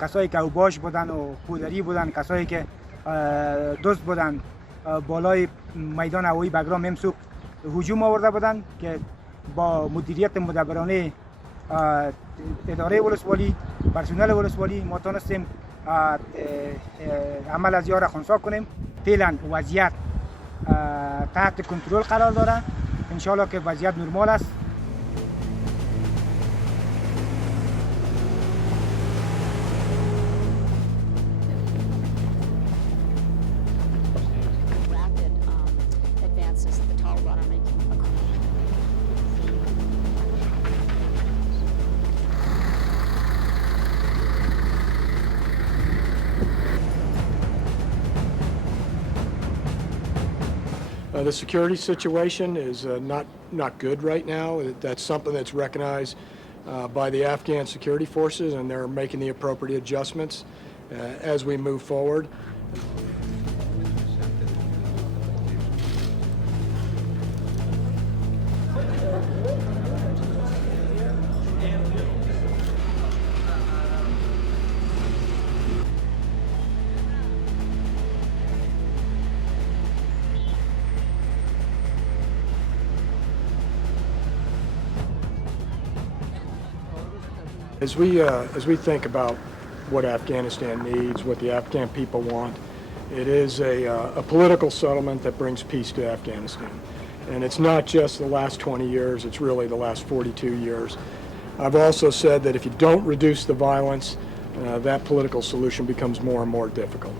کسایی که اوباش بودن و پودری بودن، کسایی که دوست بودن بالای میدان هوایی بگرام ممسوک هجوم آورده بودن که با مدیریت مدبرانه اداره ولسوالی، پرسنل ولسوالی ما تونستیم عمل از یار خونسا کنیم. فعلا وضعیت تحت کنترل قرار داره، انشالله که وضعیت نرمال است. The security situation is not good right now. That's something that's recognized by the Afghan security forces, and they're making the appropriate adjustments as we move forward. As we think about what Afghanistan needs, what the Afghan people want, it is a political settlement that brings peace to Afghanistan. And it's not just the last 20 years, it's really the last 42 years. I've also said that if you don't reduce the violence, that political solution becomes more and more difficult.